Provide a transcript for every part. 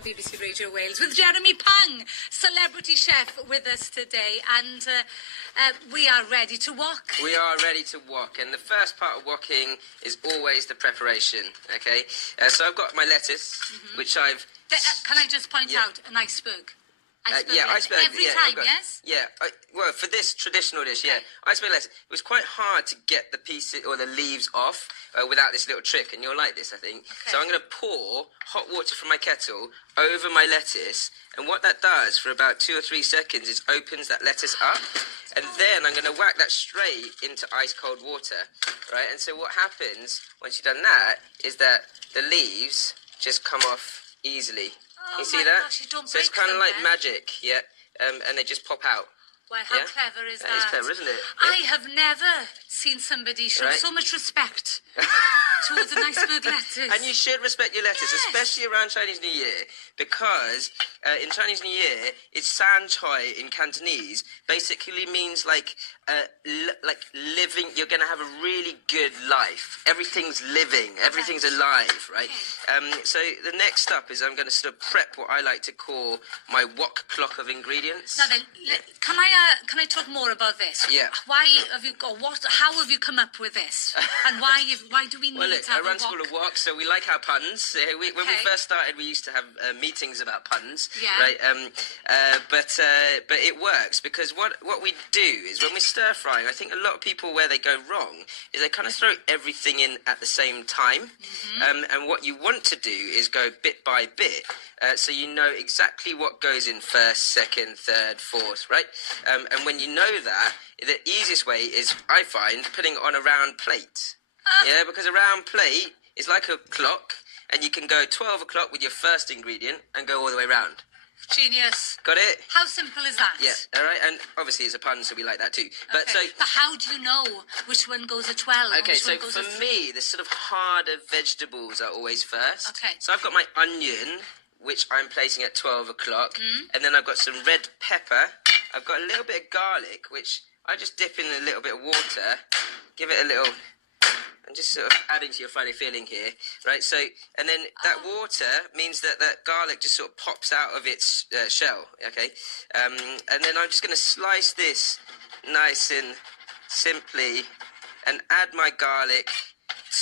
BBC Radio Wales with Jeremy Pang, celebrity chef, with us today, and we are ready to wok. We are ready to wok, and the first part of wokking is always the preparation, okay? So I've got my lettuce, which I've... can I just point out, an iceberg? Iceberg. Every time, yes? Yeah, well, for this traditional dish, iceberg lettuce. It was quite hard to get the pieces or the leaves off without this little trick, and you'll like this, I think. Okay. So I'm going to pour hot water from my kettle over my lettuce, and what that does for about 2 or 3 seconds is opens that lettuce up, and then I'm going to whack that straight into ice cold water, right? And so what happens once you've done that is that the leaves just come off easily. You see that? Gosh, so it's kind of like magic, yeah? And they just pop out. Well, how clever is that? That is clever, isn't it? I have never seen somebody show so much respect towards an iceberg lettuce. And you should respect your lettuce, especially around Chinese New Year, because in Chinese New Year, it's San Choi in Cantonese, basically means like living, you're going to have a really good life. Everything's living, everything's alive, right? So the next step is I'm going to sort of prep what I like to call my wok clock of ingredients. Now then, can I talk more about this? Yeah. Why have you got how have you come up with this? And why do we need to have I run School of Wok, so we like our puns. When we first started, we used to have meetings about puns, right? But it works because what we do is when we're stir frying, I think a lot of people where they go wrong is they kind of throw everything in at the same time, and what you want to do is go bit by bit, so you know exactly what goes in first, second, third, fourth, right? And when you know that, the easiest way is, I find, putting it on a round plate. Yeah, because a round plate is like a clock, and you can go 12 o'clock with your first ingredient and go all the way round. Genius. Got it? How simple is that? Yeah, all right, and obviously it's a pun, so we like that too. But but how do you know which one goes at 12? Okay, so for me, the sort of harder vegetables are always first. Okay. So I've got my onion, which I'm placing at 12 o'clock, and then I've got some red pepper. I've got a little bit of garlic, which I just dip in a little bit of water, give it a little... I'm just sort of adding to your funny feeling here, right? So, and then that water means that that garlic just sort of pops out of its shell, okay? And then I'm just going to slice this nice and simply and add my garlic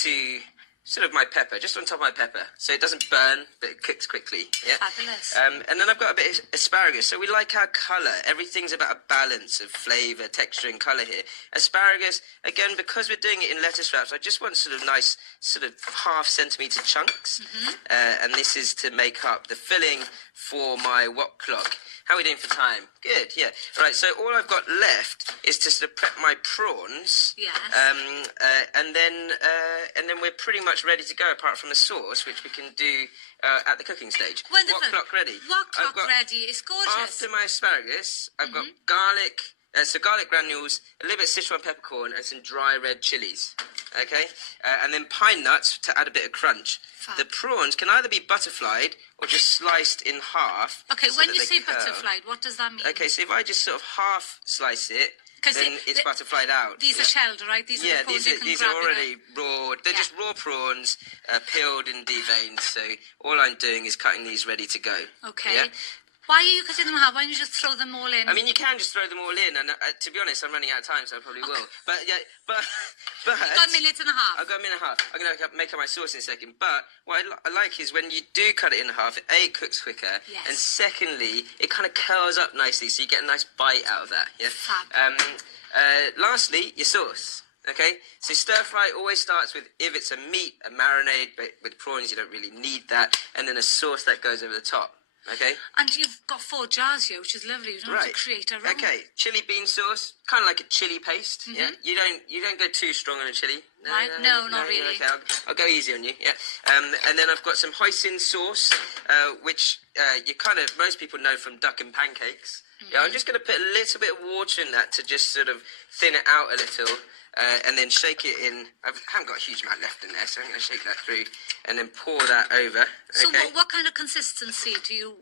to sort of my pepper, just on top of my pepper, so it doesn't burn, but it cooks quickly, yeah? Fabulous. And then I've got a bit of asparagus, so we like our colour. Everything's about a balance of flavour, texture and colour here. Asparagus, again, because we're doing it in lettuce wraps, I just want sort of nice, sort of half-centimetre chunks, and this is to make up the filling for my wok clock. How are we doing for time? Good, yeah. All right, so all I've got left is to sort of prep my prawns. Yes. And then we're pretty much ready to go, apart from the sauce, which we can do at the cooking stage. Wonderful. Wok clock ready. Wok clock ready. It's gorgeous. After my asparagus, I've got garlic, so garlic granules, a little bit of Sichuan peppercorn, and some dry red chilies. Okay? And then pine nuts to add a bit of crunch. Fab. The prawns can either be butterflied or just sliced in half. Okay, when you say butterflied, what does that mean? Okay, so if I just sort of half slice it, then it's butterflied out. These are shelled, right? These are the prawns these are already raw. They're just raw prawns, peeled and deveined. So all I'm doing is cutting these ready to go. Okay. Yeah? Why are you cutting them in half? Why don't you just throw them all in? I mean, you can just throw them all in, and to be honest, I'm running out of time, so I probably will. But you've got a minute and a half. I've got a minute and a half. I'm going to make up my sauce in a second. But what I like is when you do cut it in half, it cooks quicker, and secondly, it kind of curls up nicely, so you get a nice bite out of that. Yeah. Fab. Lastly, your sauce. Okay, so stir fry always starts with, if it's a meat, a marinade, but with prawns you don't really need that, and then a sauce that goes over the top. Okay. And you've got 4 jars here, which is lovely. You don't have to create a own. Okay, chili bean sauce, kind of like a chili paste. Yeah. You don't go too strong on a chili. No, not really. Okay, I'll go easy on you. Yeah. And then I've got some hoisin sauce, which most people know from duck and pancakes. Yeah, I'm just going to put a little bit of water in that to just sort of thin it out a little. And then shake it in. I haven't got a huge amount left in there, so I'm going to shake that through and then pour that over. So what kind of consistency do you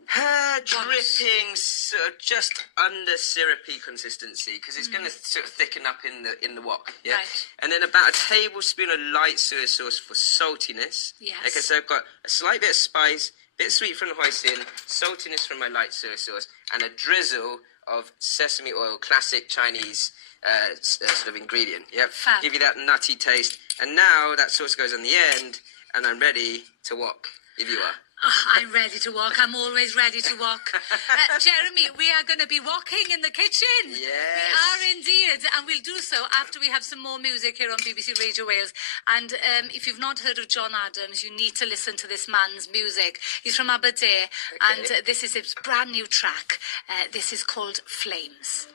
dripping, sort of just under syrupy consistency, because it's going to sort of thicken up in the wok. Yeah. Right. And then about a tablespoon of light soy sauce for saltiness. Yes. Okay, so I've got a slight bit of spice, bit sweet from the hoisin, saltiness from my light soy sauce, and a drizzle of sesame oil, classic Chinese sort of ingredient. Yep. Fab. Give you that nutty taste. And now that sauce goes on the end, and I'm ready to wok, if you are. Oh, I'm ready to walk. I'm always ready to walk. Jeremy, we are going to be walking in the kitchen. Yes. We are indeed. And we'll do so after we have some more music here on BBC Radio Wales. And if you've not heard of John Adams, you need to listen to this man's music. He's from Aberdeen, and this is his brand new track. This is called Flames.